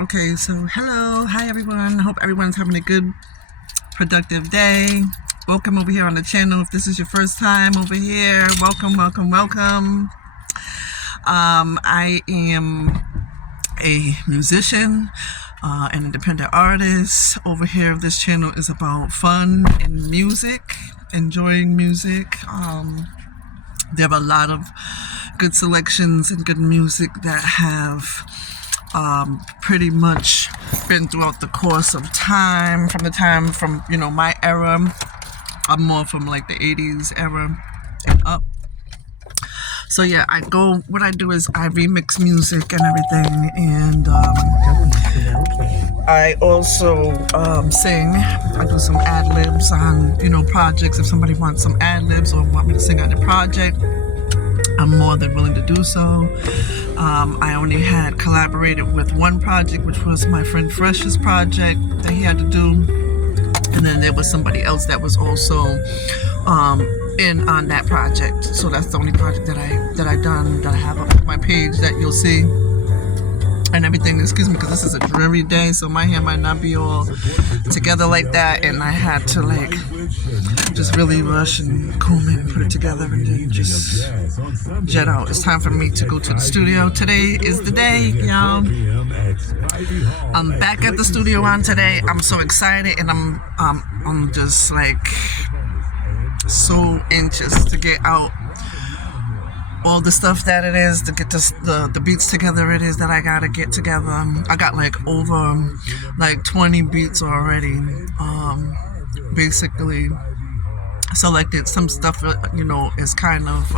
Okay, so hi everyone. Hope everyone's having a good, productive day. Welcome over here on the channel. If this is your first time over here, welcome. I am a musician, an independent artist. Over here, this channel is about fun and music, enjoying music. There are a lot of good selections and good music that have pretty much been throughout the course of time, from my era. I'm more from like the 80s era and up. So yeah, what I do is I remix music and everything, and I also sing. I do some ad-libs on, projects. If somebody wants some ad-libs or want me to sing on a project, I'm more than willing to do so. I only had collaborated with one project, which was my friend Fresh's project that he had to do. And then there was somebody else that was also in on that project. So that's the only project that I done, that I have up on my page that you'll see. And everything, excuse me, because this is a dreary day, so my hair might not be all together like that, and I had to just really rush and comb it and put it together and then just jet out. It's time for me to go to the studio. Today is the day, y'all. I'm back at the studio on today. I'm so excited, and I'm just so anxious to get out all the stuff that it is, to get the beats together it is that I gotta get together. I got over 20 beats already. Basically selected some stuff, is kind of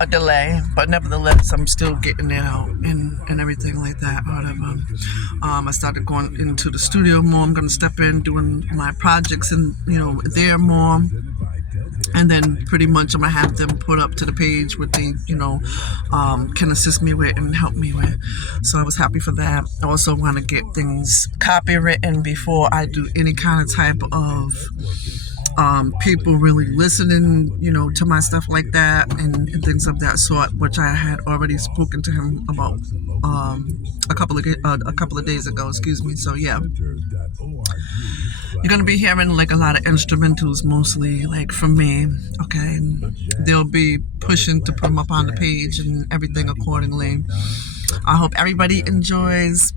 a delay, but nevertheless I'm still getting it out and everything like that, whatever. I started going into the studio more. I'm gonna step in doing my projects and there more. And then pretty much I'm going to have them put up to the page with the, can assist me with and help me with. So I was happy for that. I also want to get things copywritten before I do any kind of type of people really listening, to my stuff like that and things of that sort, which I had already spoken to him about a couple of days ago, excuse me. So yeah. You're going to be hearing a lot of instrumentals mostly from me, okay? And they'll be pushing to put them up on the page and everything accordingly. I hope everybody enjoys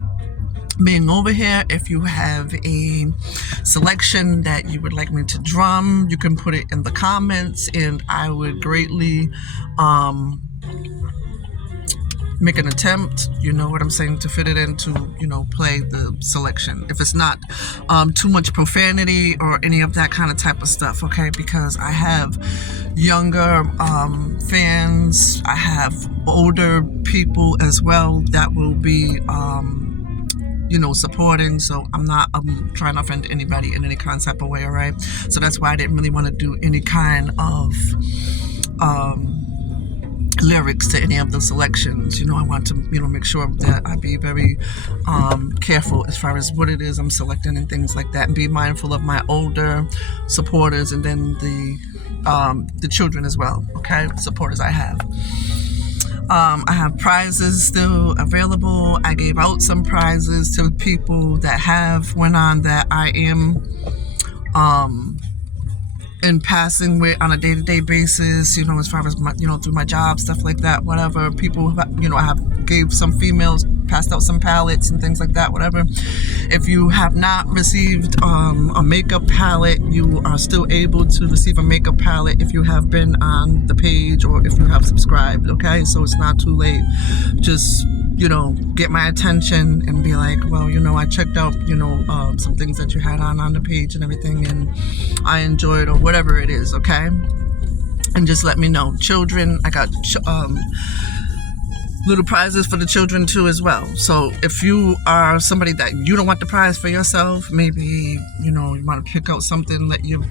being over here. If you have a selection that you would like me to drum, you can put it in the comments, and I would greatly make an attempt, to fit it into, play the selection. If it's not too much profanity or any of that kind of type of stuff, okay? Because I have younger fans, I have older people as well that will be, supporting. So I'm trying to offend anybody in any kind of type of way, all right? So that's why I didn't really want to do any kind of lyrics to any of the selections. I want to make sure that I be very careful as far as what it is I'm selecting and things like that, and be mindful of my older supporters and then the children as well, okay? Supporters I have. I have prizes still available. I gave out some prizes to people that have went on that I am in passing with on a day-to-day basis, as far as my, through my job, stuff like that, whatever. People, I have gave some females, passed out some palettes and things like that, whatever. If you have not received a makeup palette, you are still able to receive a makeup palette if you have been on the page or if you have subscribed, okay? So it's not too late. Just get my attention and be like, well, I checked out, some things that you had on the page and everything, and I enjoyed, or whatever it is, okay? And just let me know. Children, I got little prizes for the children too as well. So if you are somebody that you don't want the prize for yourself, maybe, you want to pick out something, let your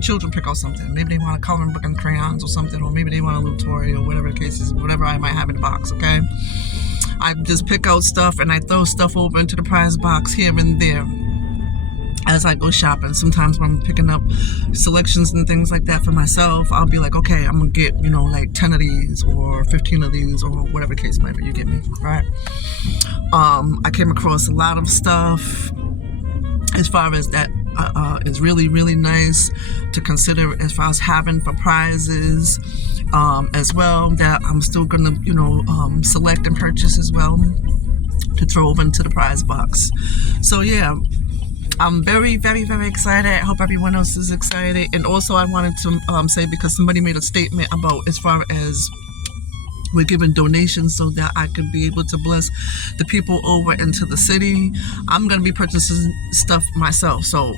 children pick out something. Maybe they want a coloring book and crayons or something, or maybe they want a little toy or whatever the case is, whatever I might have in the box, okay? I just pick out stuff and I throw stuff over into the prize box here and there. as I go shopping. Sometimes when I'm picking up selections and things like that for myself, I'll be like, okay, I'm gonna get, like 10 of these or 15 of these or whatever the case might be, you get me, right? I came across a lot of stuff as far as that is really, really nice to consider as far as having for prizes as well, that I'm still gonna, select and purchase as well to throw over into the prize box. So yeah, I'm very, very, very excited. I hope everyone else is excited. And also I wanted to say, because somebody made a statement about as far as we're giving donations so that I could be able to bless the people over into the city. I'm going to be purchasing stuff myself. So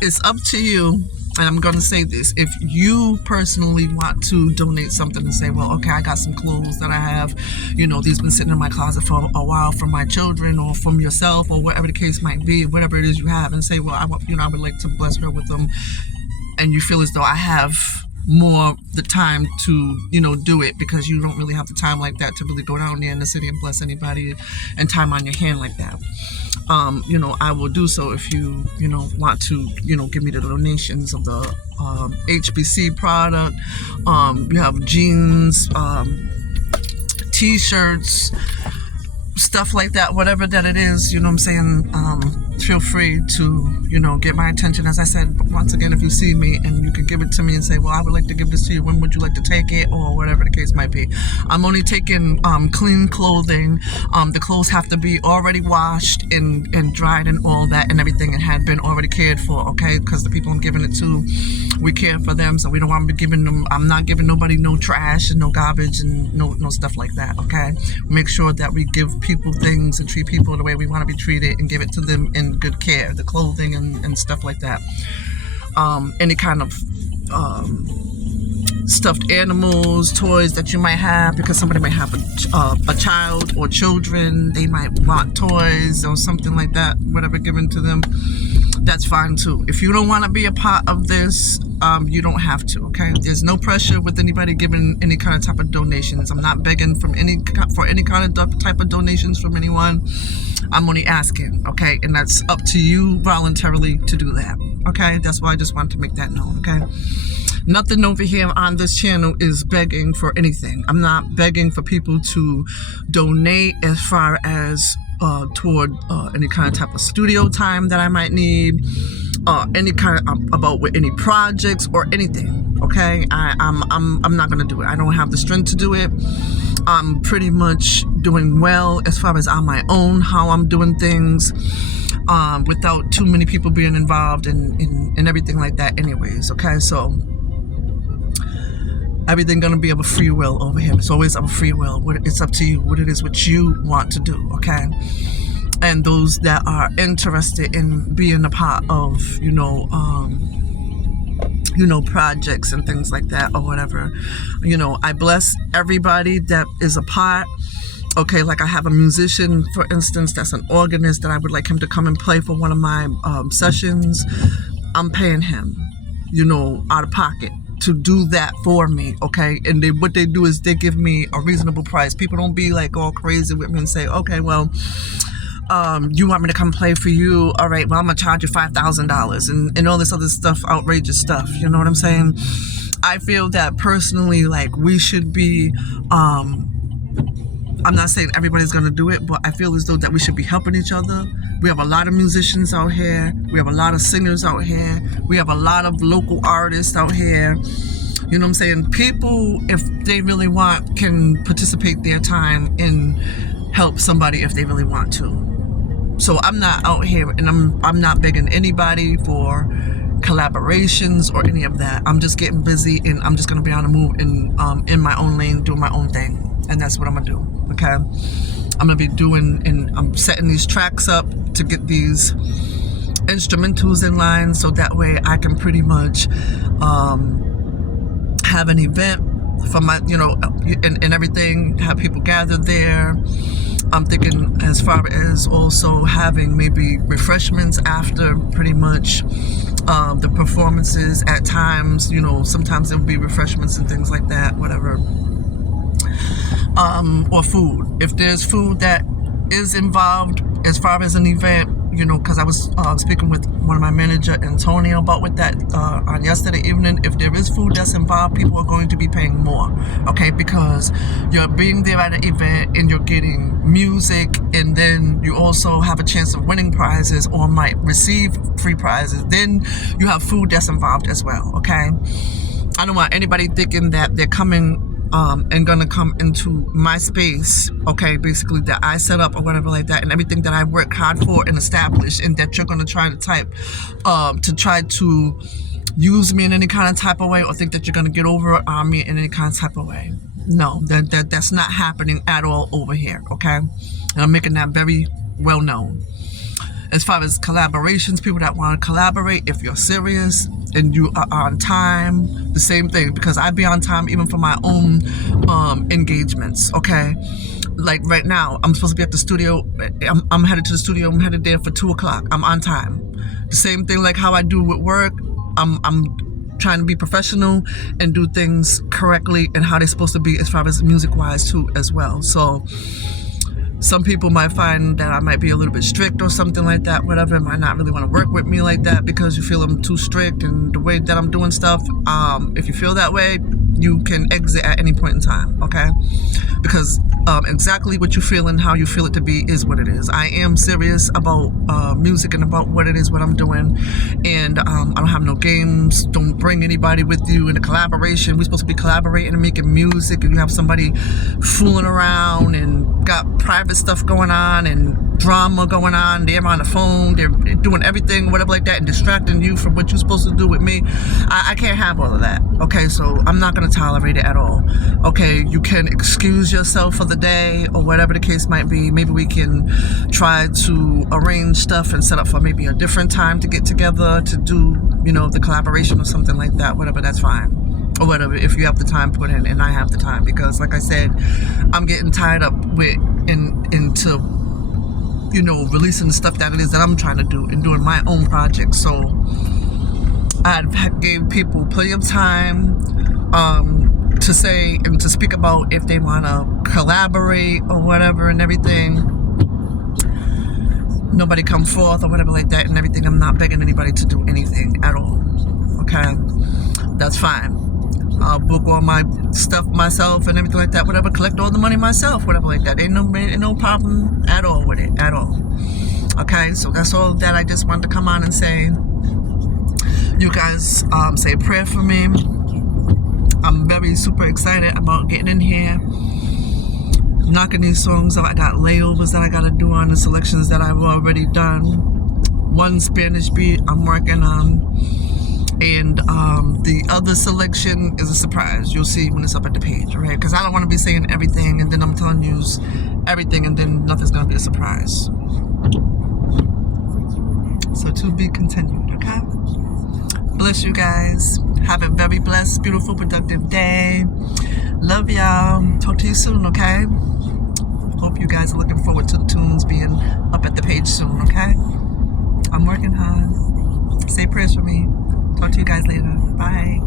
it's up to you. And I'm going to say this, if you personally want to donate something and say, well, okay, I got some clothes that I have, these been sitting in my closet for a while from my children or from yourself or whatever the case might be, whatever it is you have, and say, well, I would like to bless her with them. And you feel as though I have more the time to, do it, because you don't really have the time like that to really go down there in the city and bless anybody and time on your hand like that. I will do so if you, want to, give me the donations of the HBC product. You have jeans, t-shirts, stuff like that, whatever that it is, feel free to, get my attention. As I said, once again, if you see me and you can give it to me and say, well, I would like to give this to you, when would you like to take it, or whatever the case might be. I'm only taking clean clothing. The clothes have to be already washed and dried and all that and everything, and had been already cared for, okay? Because the people I'm giving it to, we care for them, so we don't want to be giving them, I'm not giving nobody no trash and no garbage and no stuff like that, okay? Make sure that we give people things and treat people the way we want to be treated and give it to them in good care, the clothing and stuff like that. Any kind of stuffed animals, toys that you might have, because somebody might have a child or children, they might want toys or something like that, whatever given to them, that's fine too. If you don't want to be a part of this, you don't have to, okay? There's no pressure with anybody giving any kind of type of donations. I'm not begging for any kind of type of donations from anyone. I'm only asking, okay? And that's up to you voluntarily to do that, okay? That's why I just wanted to make that known, okay? Nothing over here on this channel is begging for anything. I'm not begging for people to donate as far as toward any kind of type of studio time that I might need, any kind of about with any projects or anything. Okay, I'm not gonna do it. I don't have the strength to do it. I'm pretty much doing well as far as on my own, how I'm doing things, without too many people being involved and everything like that. Anyways, okay, so. Everything gonna be of a free will over here. It's always of a free will. It's up to you what it is what you want to do, okay? And those that are interested in being a part of, projects and things like that or whatever. I bless everybody that is a part. Okay, like I have a musician, for instance, that's an organist that I would like him to come and play for one of my sessions. I'm paying him, out of pocket, to do that for me, okay? And what they do is they give me a reasonable price. People don't be like all crazy with me and say, okay, well, you want me to come play for you? All right, well, I'm gonna charge you $5,000 and all this other stuff, outrageous stuff. You know what I'm saying? I feel that personally, like, we should be, I'm not saying everybody's gonna do it, but I feel as though that we should be helping each other. We have a lot of musicians out here. We have a lot of singers out here. We have a lot of local artists out here. You know what I'm saying? People, if they really want, can participate their time and help somebody if they really want to. So I'm not out here and I'm not begging anybody for collaborations or any of that. I'm just getting busy and I'm just gonna be on the move in my own lane, doing my own thing. And that's what I'm gonna do, okay? I'm gonna be doing, and I'm setting these tracks up to get these instrumentals in line, so that way I can pretty much have an event for my, and everything, have people gathered there. I'm thinking as far as also having maybe refreshments after pretty much the performances at times, sometimes there'll be refreshments and things like that, whatever. Or food. If there's food that is involved as far as an event, you know, because I was speaking with one of my manager, Antonio, about with that on yesterday evening. If there is food that's involved, people are going to be paying more, okay? Because you're being there at an event and you're getting music, and then you also have a chance of winning prizes or might receive free prizes. Then you have food that's involved as well, okay? I don't want anybody thinking that they're coming and gonna come into my space, okay, basically that I set up or whatever like that, and everything that I work hard for and establish, and that you're gonna try to try to use me in any kind of type of way, or think that you're gonna get over on me in any kind of type of way. No, that's not happening at all over here, okay? And I'm making that very well known. As far as collaborations, people that want to collaborate, if you're serious and you are on time, the same thing, because I be on time even for my own engagements, okay? Like right now, I'm supposed to be at the studio. I'm headed to the studio. I'm headed there for 2 o'clock. I'm on time. The same thing like how I do with work. I'm trying to be professional and do things correctly and how they're supposed to be as far as music-wise too as well. So some people might find that I might be a little bit strict or something like that, whatever, might not really want to work with me like that because you feel I'm too strict and the way that I'm doing stuff. If you feel that way, you can exit at any point in time, okay? Because exactly what you feel and how you feel it to be is what it is. I am serious about music and about what it is, what I'm doing, and I don't have no games. Don't bring anybody with you in a collaboration. We're supposed to be collaborating and making music, and you have somebody fooling around and got private stuff going on and drama going on. They're on the phone, they're doing everything, whatever like that, and distracting you from what you're supposed to do with me. I can't have all of that, okay? So I'm not going to tolerate it at all, okay? You can excuse yourself for the day or whatever the case might be. Maybe we can try to arrange stuff and set up for maybe a different time to get together to do, you know, the collaboration or something like that, whatever, that's fine. Or whatever, if you have the time put in and I have the time, because like I said, I'm getting tied up with into, you know, releasing the stuff that it is that I'm trying to do and doing my own projects. So I gave people plenty of time to say and to speak about if they want to collaborate or whatever and everything. Nobody come forth or whatever like that and everything. I'm not begging anybody to do anything at all, okay? That's fine. I'll book all my stuff myself and everything like that, whatever, collect all the money myself, whatever like that. Ain't no problem at all with it, at all. Okay, so that's all that I just wanted to come on and say. You guys say a prayer for me. I'm very super excited about getting in here, knocking these songs out. I got layovers that I gotta do on the selections that I've already done. One Spanish beat I'm working on. And the other selection is a surprise. You'll see when it's up at the page, right? Because I don't want to be saying everything and then I'm telling you everything and then nothing's going to be a surprise. So to be continued, okay? Bless you guys. Have a very blessed, beautiful, productive day. Love y'all. Talk to you soon, okay? Hope you guys are looking forward to the tunes being up at the page soon, okay? I'm working hard. Say prayers for me. Talk to you guys later. Bye.